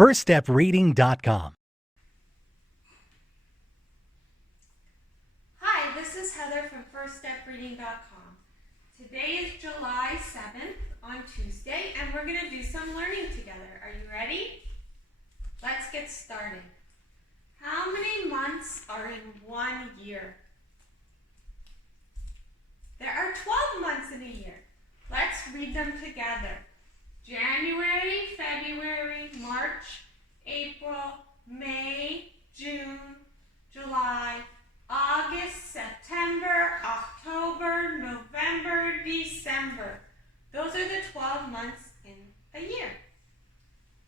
firststepreading.com. Hi, this is Heather from firststepreading.com. Today is July 7th on Tuesday, and we're going to do some learning together. Are you ready? Let's get started. How many months are in 1 year? There are 12 months in a year. Let's read them together. January, February, March, April, May, June, July, August, September, October, November, December. Those are the 12 months in a year.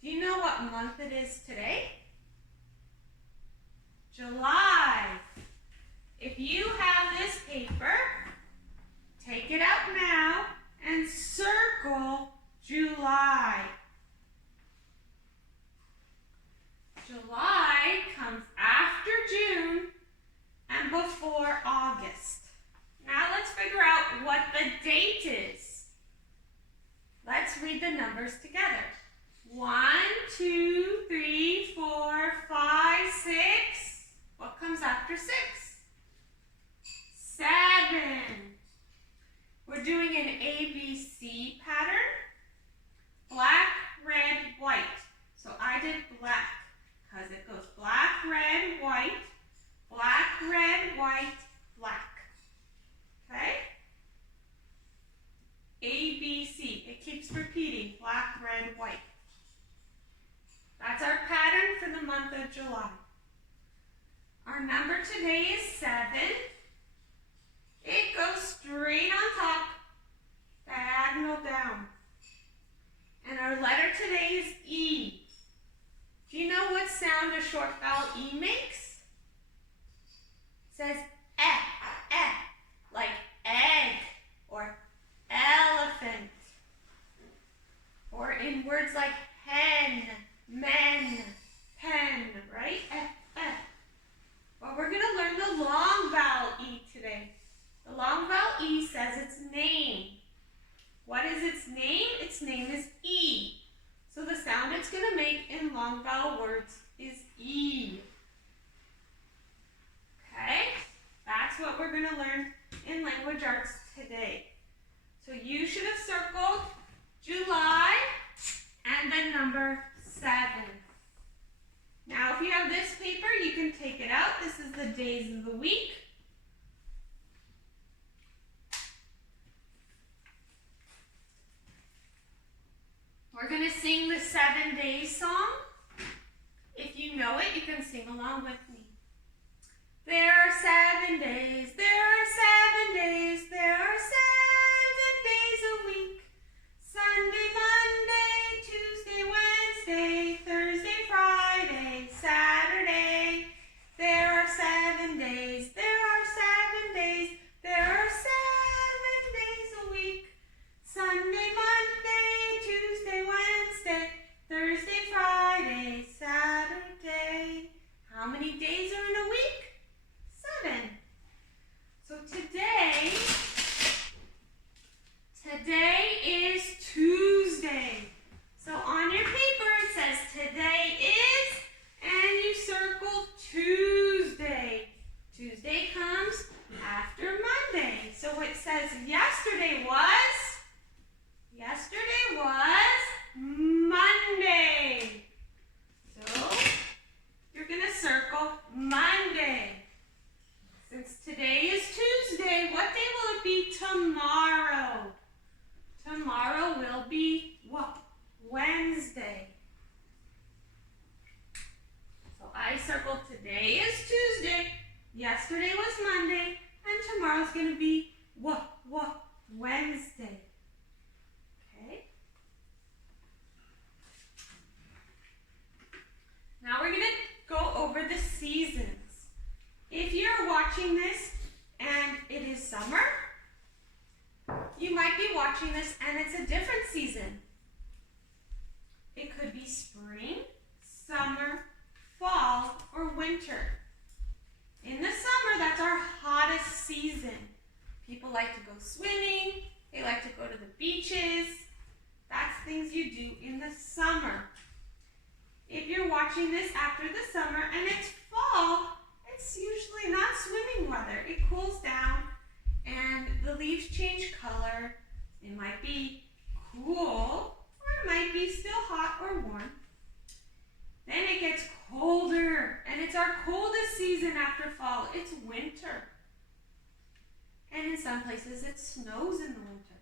Do you know what month it is today? July. If you have this paper, take it out now and circle July. July comes after June and before August. Now let's figure out what the date is. Let's read the numbers together. 1, 2, 3, 4, 5, 6. What comes after 6? 7. We're doing an ABC pattern. Black, red, white. So I did black because it goes black, red, white, black, red, white, black. Okay? ABC. It keeps repeating. Black, red, white. That's our pattern for the month of July. Our number today is 7. It goes straight on top, diagonal down. And our letter today is E. Do you know what sound a short vowel E makes? It says like egg or elephant. Or in words like hen, men, pen, right? Well, we're going to learn the long vowel E today. The long vowel E says its name. What is its name? Its name is E. So the sound it's going to make in long vowel words is E. Okay? That's what we're going to learn in language arts today. So you should have circled July and the number 7. Now, if you have this paper, you can take it out. This is the days of the week. We're going to sing the 7 Days song. If you know it, you can sing along with me. There are 7 days, there are 7 days, there are 7 days a week. Sunday, Monday, Tuesday, Wednesday, Thursday, Friday, Saturday. There are 7 days, there are 7 days, there are 7 days a week. Sunday, Monday, Tuesday, Wednesday, Thursday, Friday, Saturday. How many days are in a week? 7. So today is Tuesday. So on your paper it says today is, and you circle Tuesday. Tuesday comes after Monday. So it says yesterday was Monday. So you're going to circle Monday. Since today is Tuesday, what day will it be tomorrow? Tomorrow will be what? Wednesday. So I circled today is Tuesday, yesterday was Monday, and tomorrow's going to be what? Wednesday. Okay? Now we're going to go over the seasons. If you're watching this and it is summer, you might be watching this and it's a different season. It could be spring, summer, fall, or winter. In the summer, that's our hottest season. People like to go swimming, they like to go to the beaches. That's things you do in the summer. If watching this after the summer and it's fall, it's usually not swimming weather. It cools down and the leaves change color. It might be cool or it might be still hot or warm. Then it gets colder and it's our coldest season after fall. It's winter. And in some places it snows in the winter.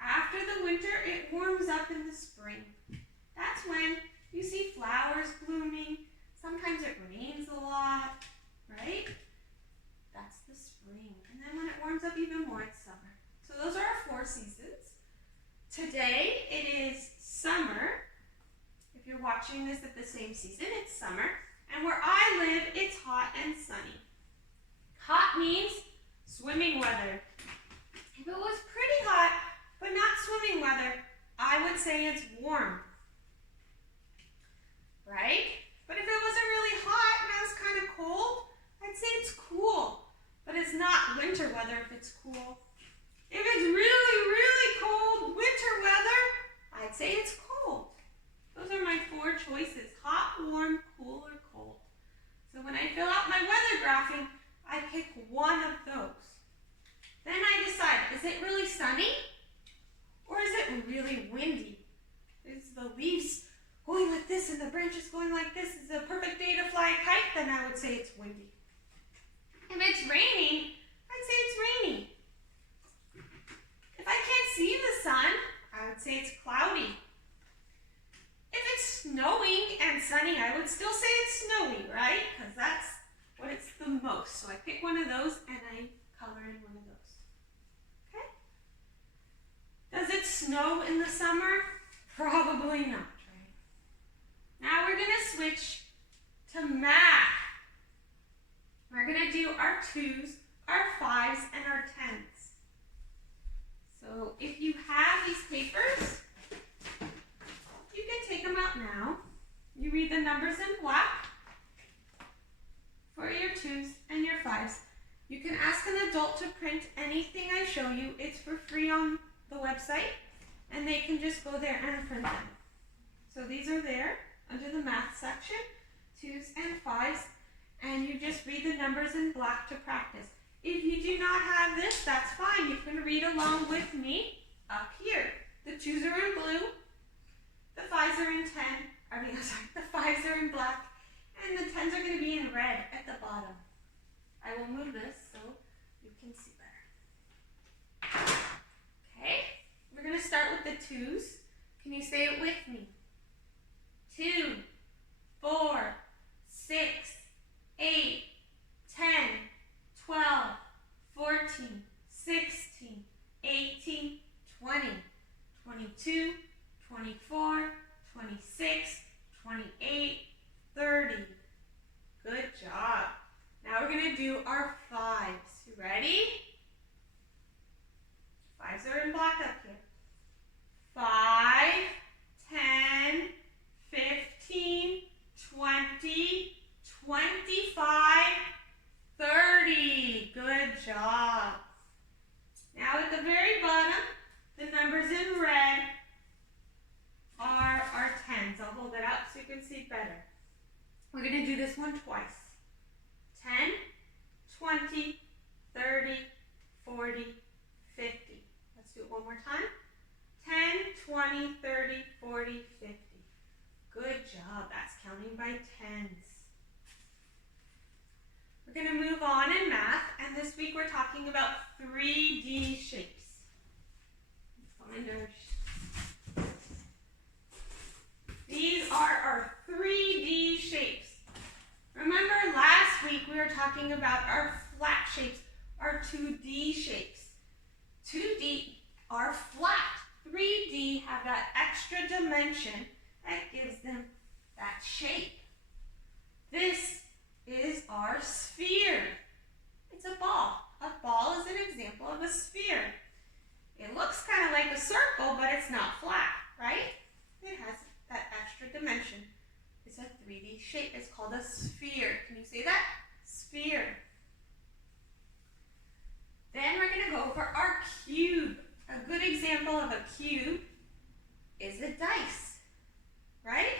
After the winter, it warms up in the spring. That's when you see flowers blooming. Sometimes it rains a lot, right? That's the spring. And then when it warms up even more, it's summer. So those are our 4 seasons. Today, it is summer. If you're watching this at the same season, it's summer. And where I live, it's hot and sunny. Hot means swimming weather. If it was pretty hot, but not swimming weather, I would say it's warm. Right? But if it wasn't really hot and it was kind of cold, I'd say it's cool. But it's not winter weather if it's cool. If it's really, really cold winter weather, I'd say it's cold. Those are my 4 choices: hot, warm, cool, or cold. So when I fill out my weather graphing, I pick one of those. Then I decide, is it really sunny or is it really windy? Is the leaves going like this and the branches going like this? Is it a perfect day to fly a kite? Then I would say it's windy. If it's raining, I'd say it's rainy. If I can't see the sun, I would say it's cloudy. If it's snowing and sunny, I would still say it's snowy, right? Because that's what it's the most. So I pick one of those and I color in one of those. Okay? Does it snow in the summer? Probably not, right? Now we're going to switch to math. We're going to do our 2s, our 5s, and our 10s. So if you have these papers, you can take them out now. You read the numbers in black for your 2s and your 5s. You can ask an adult to print anything I show you. It's for free on the website, and they can just go there and print them. So these are there under the math section, 2s and 5s, and you just read the numbers in black to practice. If you do not have this, that's fine. You can read along with me up here. The 2s are in blue, the 5s are in the 5s are in black, and the 10s are going to be in red at the bottom. I will move this so you can see better. Okay, we're going to start with the 2s. Can you say it with me? 2, 4, 6, 8, 10, 12, 14, 16, 18, 20, 22, 24, 26, 28, 30. Good job. Now we're going to do our 5s. You ready? 5s are in black up here. 5, 10, 15, 20, 25, 30. Good job. Now at the very bottom, the numbers in red are our 10s. I'll hold it up so you can see better. We're going to do this one twice. 10, 20, 30, 40, 50. Let's do it one more time. 10, 20, 30, 40, 50. Good job. That's counting by 10s. We're going to move on in math, and this week we're talking about 3D shapes. Find our shapes. These are our 3D shapes. Remember last week we were talking about our flat shapes, our 2D shapes. 2D are flat. 3D have that extra dimension that gives them that shape. This is our sphere. It's a ball. A ball is an example of a sphere. It looks kind of like a circle, but it's not flat, right? It has that extra dimension. It's a 3D shape. It's called a sphere. Can you say that? Sphere. Then we're going to go over our cube. A good example of a cube is a dice, right?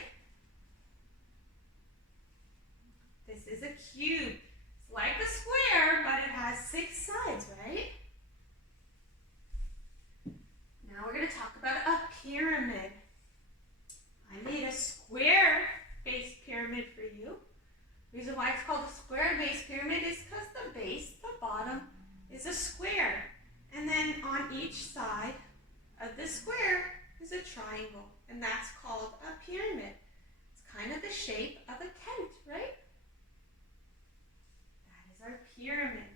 cube. It's like a square, but it has 6 sides, right? Now we're going to talk about a pyramid. I made a square-based pyramid for you. The reason why it's called a square-based pyramid is because the base, the bottom, is a square. And then on each side of the square is a triangle. And that's called a pyramid. It's kind of the shape of a tent, right? That is our pyramid.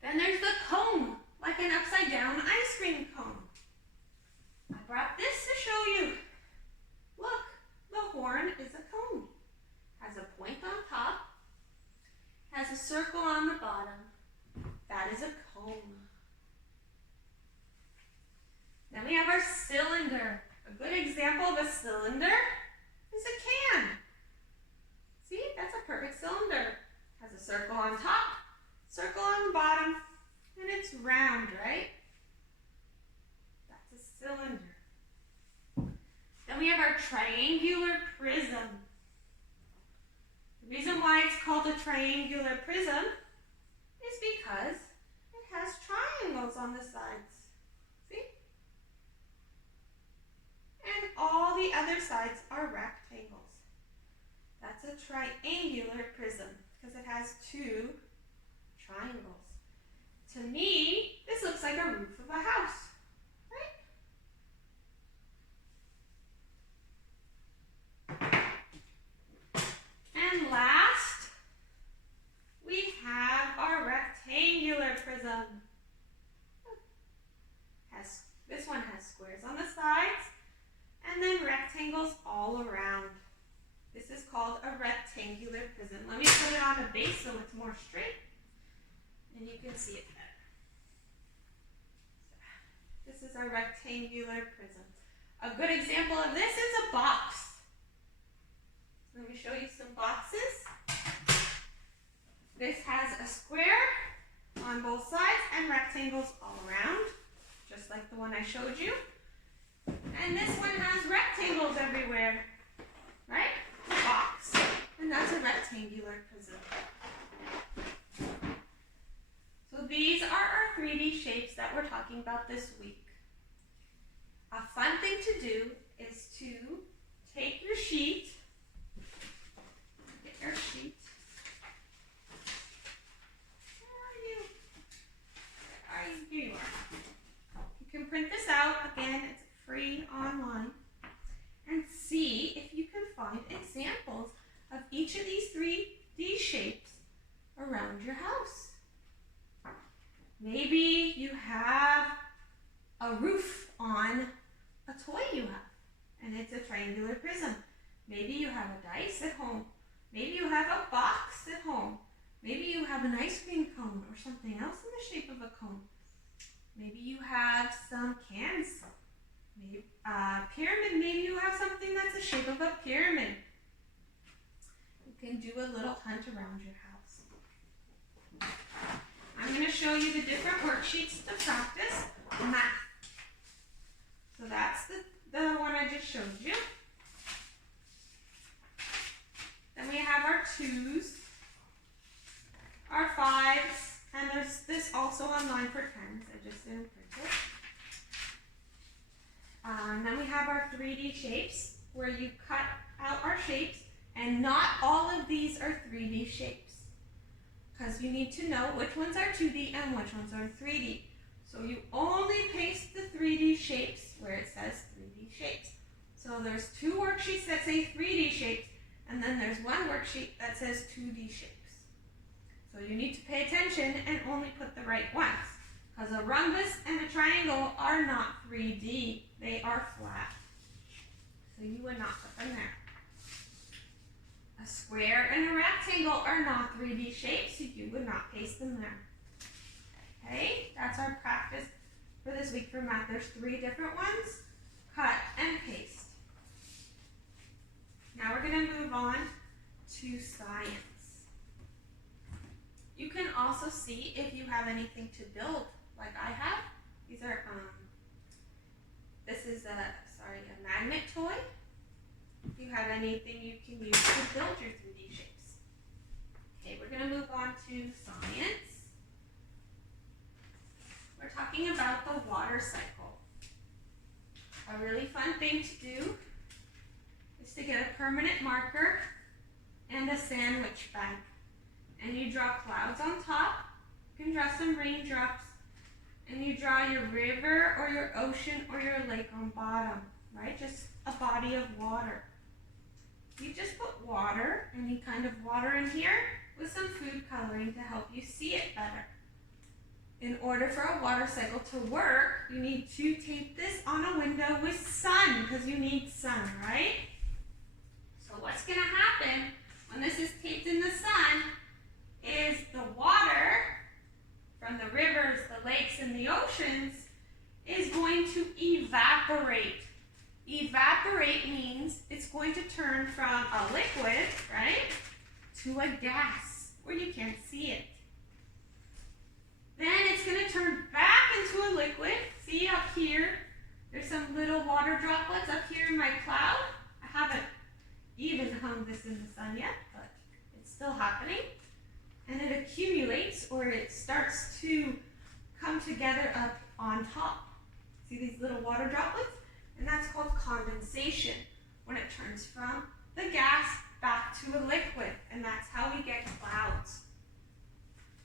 Then there's the cone, like an upside down ice cream cone. I brought this to show you. Look, the horn is a cone. Has a point on top, has a circle on the bottom. That is a cone. Then we have our cylinder. A good example of a cylinder is a can. See, that's a perfect cylinder. Has a circle on top, circle on the bottom, and it's round, right? That's a cylinder. Then we have our triangular prism. The reason why it's called a triangular prism is because it has triangles on the sides. See? And all the other sides are rectangles. That's a triangular prism because it has 2 triangles. To me, this looks like a roof of a house, right? And last, we have our rectangular prism. This one has squares on the sides and then rectangles all around. This is called a rectangular prism. Let me put it on a base so it's more straight and you can see it better. This is a rectangular prism. A good example of this is a box. Let me show you some boxes. This has a square on both sides and rectangles all around, just like the one I showed you. And this one has rectangles everywhere, right? A box. And that's a rectangular prism. So these are our 3D shapes that we're talking about this week. A fun thing to do is to take your sheet, get your sheet. Where are you? Here you are. You can print this out. Again, it's free online. And see if you can find examples of each of these 3D shapes around your house. Maybe you have a roof on a toy you have, and it's a triangular prism. Maybe you have a dice at home. Maybe you have a box at home. Maybe you have an ice cream cone or something else in the shape of a cone. Maybe you have some cans. Maybe a pyramid. Maybe you have something that's the shape of a pyramid. You can do a little hunt around your house. I'm going to show you the different worksheets to practice math. So that's the one I just showed you. Then we have our 2s, our 5s, and there's this also online for 10s. I just didn't print it. Then we have our 3D shapes, where you cut out our shapes, and not all of these are 3D shapes, because you need to know which ones are 2D and which ones are 3D. So you only paste the 3D shapes where it says 3D shapes. So there's 2 worksheets that say 3D shapes, and then there's one worksheet that says 2D shapes. So you need to pay attention and only put the right ones, because a rhombus and a triangle are not 3D. They are flat. So you would not put them there. A square and a rectangle are not 3D shapes, so you would not paste them there. Okay, that's our practice for this week for math. There's 3 different ones. Cut and paste. Now we're going to move on to science. You can also see if you have anything to build, like I have. These are, this is a magnet toy. If you have anything you can use to build your 3D shapes. Okay, we're going to move on to science. We're talking about the water cycle. A really fun thing to do is to get a permanent marker and a sandwich bag. And you draw clouds on top. You can draw some raindrops. And you draw your river or your ocean or your lake on bottom, right? Just a body of water. You just put water, any kind of water in here, with some food coloring to help you see it better. In order for a water cycle to work, you need to tape this on a window with sun, because you need sun, right? So what's going to happen when this is taped in the sun is the water from the rivers, the lakes, and the oceans is going to evaporate. Evaporate means it's going to turn from a liquid, right, to a gas where you can't see it. Then it's going to turn back into a liquid. See up here, there's some little water droplets up here in my cloud. I haven't even hung this in the sun yet, but it's still happening. And it accumulates, or it starts to come together up on top. See these little water droplets? And that's called condensation, when it turns from the gas back to a liquid. And that's how we get clouds.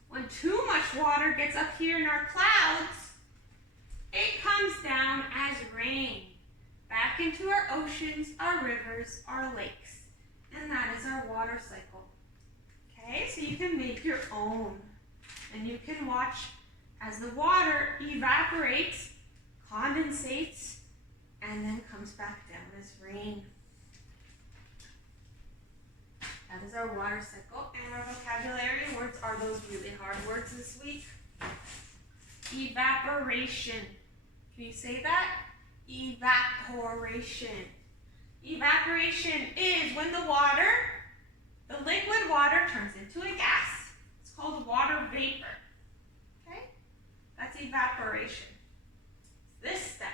When too much water gets up here in our clouds, it comes down as rain back into our oceans, our rivers, our lakes. And that is our water cycle. Okay, so you can make your own. And you can watch as the water evaporates, condensates, and then comes back down as rain. That is our water cycle. And our vocabulary words are those really hard words this week. Evaporation. Can you say that? Evaporation. Evaporation is when the water, the liquid water, turns into a gas. It's called water vapor. Okay? That's evaporation. This step.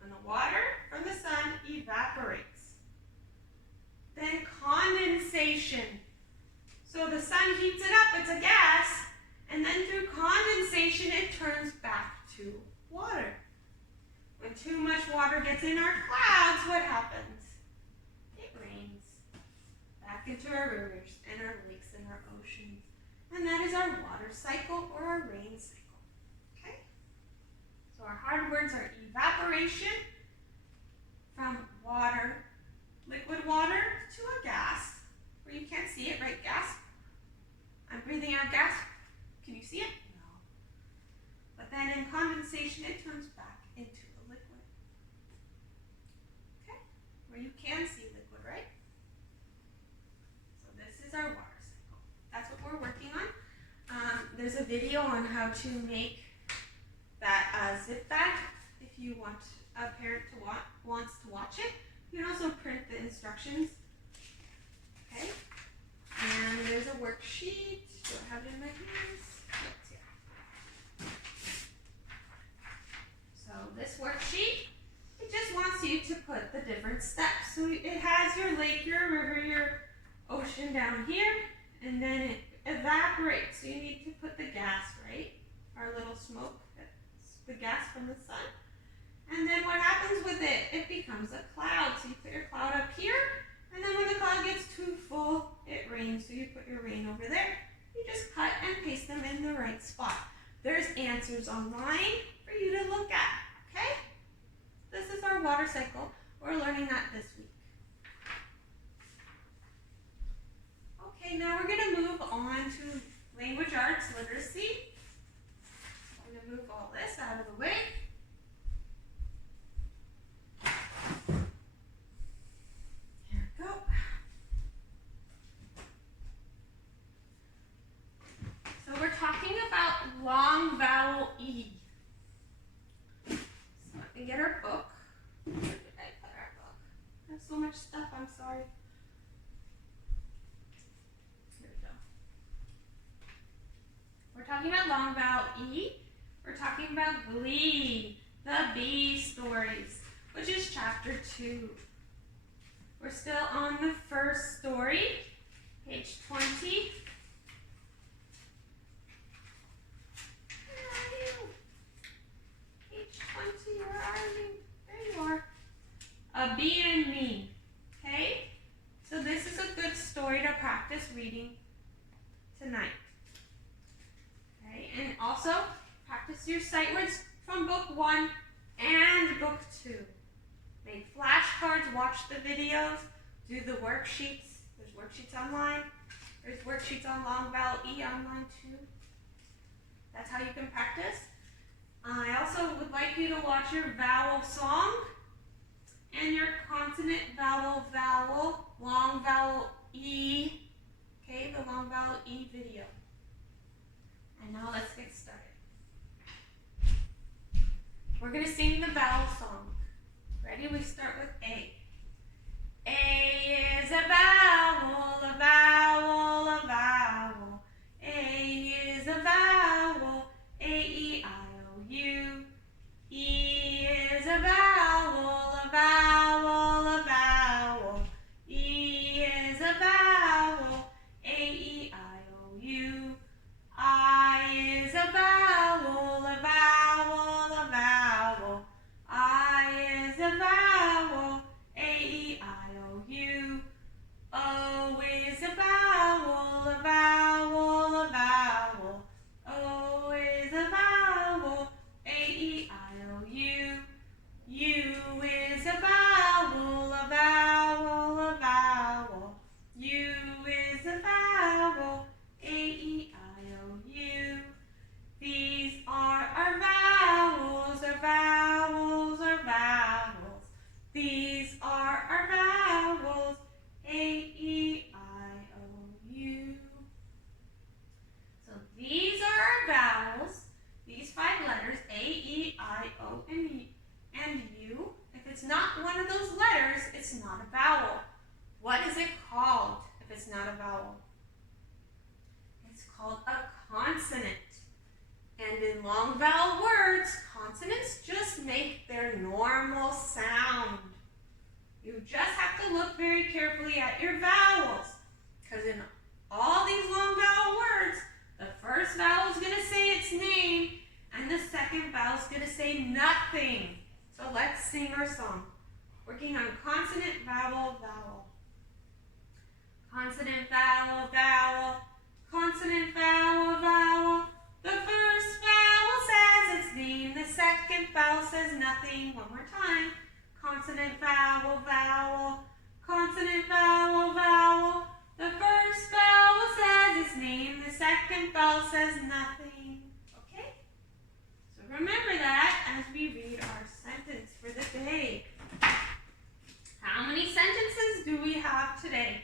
When the water from the sun evaporates. Then condensation. So the sun heats it up, it's a gas, and then through condensation it turns back to water. When too much water gets in our clouds, what happens? It rains back into our rivers and our lakes and our oceans. And that is our water cycle or our rain cycle. Okay? So our hard words are evaporation, from water, liquid water, to a gas, where you can't see it, right? Gas. I'm breathing out gas. Can you see it? No. But then in condensation, it turns back into a liquid. Okay? Where you can see liquid, right? So this is our water cycle. That's what we're working on. There's a video on how to make that zip bag if you want a parent wants to watch it. You can also print the instructions. Okay? And there's a worksheet. Do I have it in my hands? It's here. So this worksheet, it just wants you to put the different steps. So it has your lake, your river, your ocean down here, and then it evaporates. So you need to put the gas, right? Our little smoke, that's the gas from the sun. And then what happens with it? It becomes a cloud. So you put your cloud up here, and then when the cloud gets too full, it rains. So you put your rain over there. You just cut and paste them in the right spot. There's answers online for you to look at, okay? This is our water cycle. We're learning that this week. Okay, now we're going to move on to language arts literacy. I'm going to move all this out of the way. Here we go. So we're talking about long vowel E. So let me get our book. Where did I put our book? I have so much stuff, I'm sorry. Here we go. We're talking about long vowel E. We're talking about Glee, the bee stories, which is chapter 2. We're still on the first story, Page 20. Where are you? Page 20, where are you? There you are. A bee and me. Okay? So this is a good story to practice reading tonight. Okay? And also practice your sight words from book 1 and book 2. Make flashcards, watch the videos, do the worksheets. There's worksheets online. There's worksheets on long vowel E online too. That's how you can practice. I also would like you to watch your vowel song and your consonant vowel, long vowel E, okay, the long vowel E video. And now let's get started. We're going to sing the vowel song. Ready? We start with A. A is a vowel, a vowel, a vowel. A is a vowel, A-E-I-O-U. E is a vowel, a vowel, a vowel. E is a vowel, A-E-I-O-U. I is a vowel, a vowel, a vowel. I is a vowel, A-E-I-O-U. O is a vowel, a vowel, a vowel. O is a vowel, A-E-I-O-U. U is a vowel, a vowel, a vowel. U is a vowel, A-E-I-O-U. These are our vowels, our vowels, our vowels. These are our vowels, A-E-I-O-U. So these are our vowels, these 5 letters, A, E, I, O, and U. If it's not one of those letters, it's not a vowel. What is it called if it's not a vowel? It's called a consonant. And in long vowel words, consonants just make their normal sound. You just have to look very carefully at your vowels, because in all these long vowel words, the first vowel is going to say its name, and the second vowel is going to say nothing. So let's sing our song. Working on consonant, vowel, vowel. Consonant, vowel, vowel. Consonant, vowel, vowel. The first vowel says its name, the second vowel says nothing. One more time. Consonant, vowel, vowel. Consonant, vowel, vowel. The first vowel says its name, the second vowel says nothing. Okay? So remember that as we read our sentence for the day. How many sentences do we have today?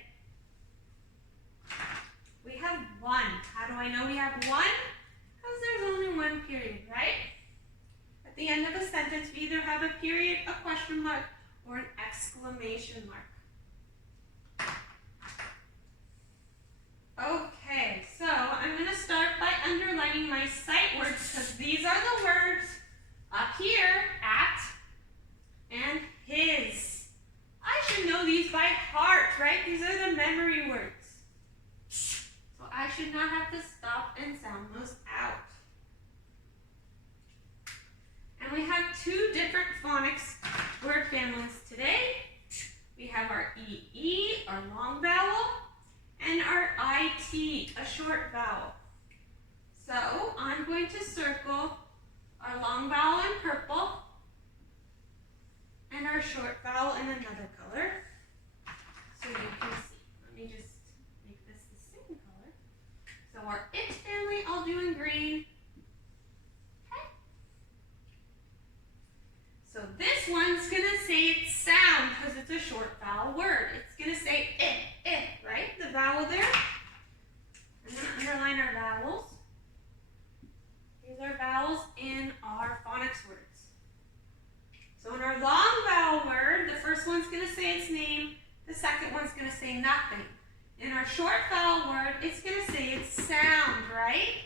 We have 1. How do I know we have 1? Because there's only one period, right? At the end of a sentence, we either have a period, a question mark, or an exclamation mark. Okay, so I'm going to start by underlining my sight words, because these are the words up here, at and his. I should know these by heart, right? These are the memory words. So I should not have to stop and sound those out. And we have 2 different phonics word families today. We have our EE, our long vowel, and our IT, a short vowel. So I'm going to circle our long vowel in purple and our short vowel in another color so you can see. Let me just make this the same color. So our IT family I'll do in green. Okay. So this one's going to say its sound because it's a short vowel word. It's going to say right? The vowel there. I'm going to underline our vowels. These are vowels in our phonics words. So in our long vowel word, the first one's going to say its name, the second one's going to say nothing. In our short vowel word, it's going to say its sound, right?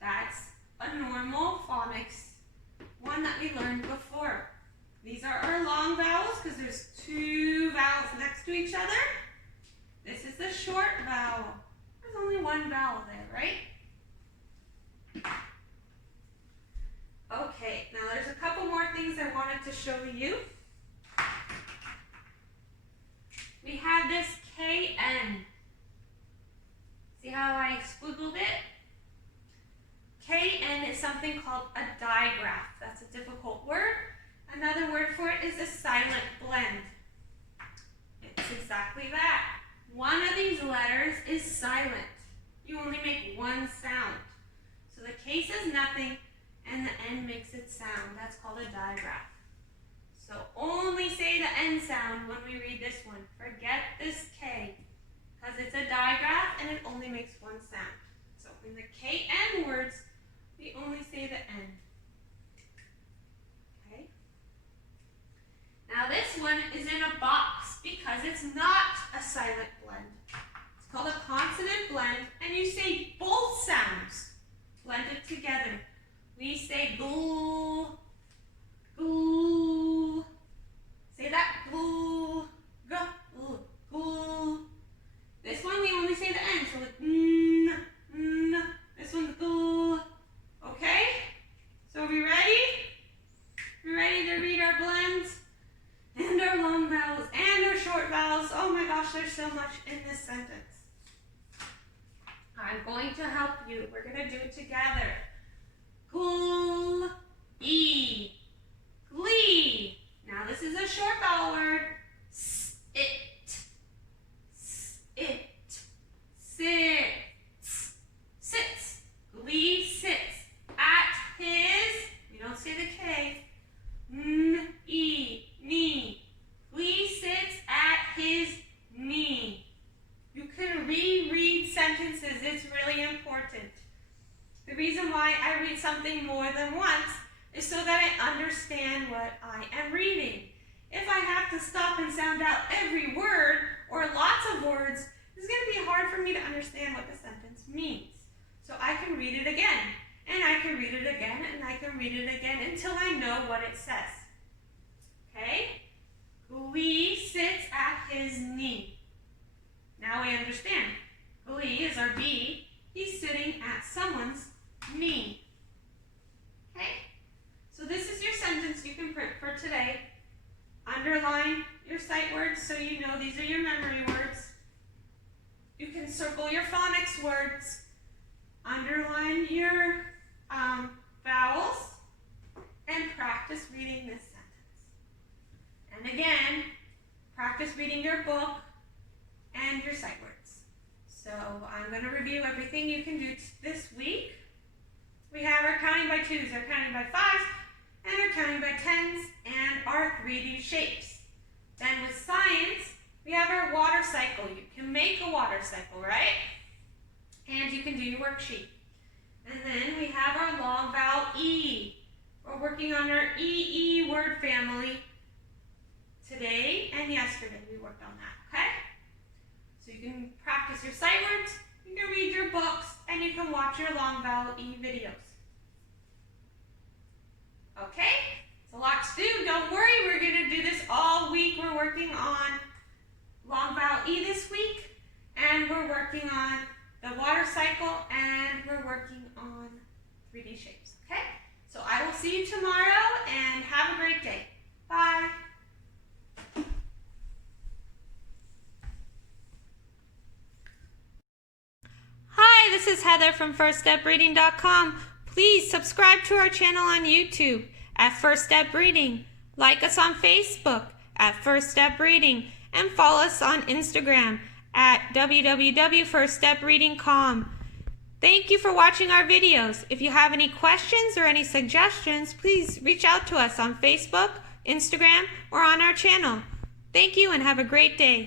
That's a normal phonics one that we learned before. These are our long vowels because there's 2 vowels next to each other. the short vowel. There's only one vowel there, right? Okay, now there's a couple more things I wanted to show you. We have this KN. See how I squiggled it? KN is something called a digraph. That's a difficult word. Another word for it is a silent blend. It's exactly that. One of these letters is silent. You only make one sound. So the K says nothing and the N makes it sound. That's called a digraph. So only say the N sound when we read this one. Forget this K because it's a digraph and it only makes one sound. So in the KN words, we only say the N. Okay? Now this one is in a box because it's not a silent blend. It's called a consonant blend, and you say both sounds blended together. We say glue, glue. Say that, glue, glue, glue. This one we only say the N, so it's n, n. This one's glue. Okay? So are we ready? We ready to read our blends? And our long vowels, and our short vowels. Oh my gosh, there's so much in this sentence. I'm going to help you. We're going to do it together. Glee, glee. Now this is a short vowel word. It, sits, sits. Glee sits at his. We don't say the K. Knee. Glee sits at his knee. You can reread sentences. It's really important. The reason why I read something more than once is so that I understand what I am reading. If I have to stop and sound out every word or lots of words, it's going to be hard for me to understand what the sentence means. So I can read it again, and I can read it again, and I can read it again until I know what it says. Okay? Glee sits at his knee. Now we understand. Glee is our B. He's sitting at someone's knee. Okay? So this is your sentence you can print for today. Underline your sight words so you know these are your memory words. You can circle your phonics words. Underline your vowels and practice reading this sentence. And again, practice reading your book and your sight words. So I'm going to review everything you can do this week. We have our counting by twos, our counting by fives, and our counting by tens, and our 3D shapes. Then with science, we have our water cycle. You can make a water cycle, right? And you can do your worksheet. And then we have our long vowel E. We're working on our EE word family today and yesterday. We worked on that, okay? So you can practice your sight words, you can read your books, and you can watch your long vowel E videos. Okay? It's a lot to do. Don't worry, we're going to do this all week. We're working on long vowel E this week, and we're working on the water cycle, and we're working on 3D shapes, okay? So I will see you tomorrow, and have a great day. Bye. Hi, this is Heather from FirstStepReading.com. Please subscribe to our channel on YouTube at First Step Reading. Like us on Facebook at First Step Reading, and follow us on Instagram at www.firststepreading.com. Thank you for watching our videos. If you have any questions or any suggestions, please reach out to us on Facebook, Instagram, or on our channel. Thank you and have a great day.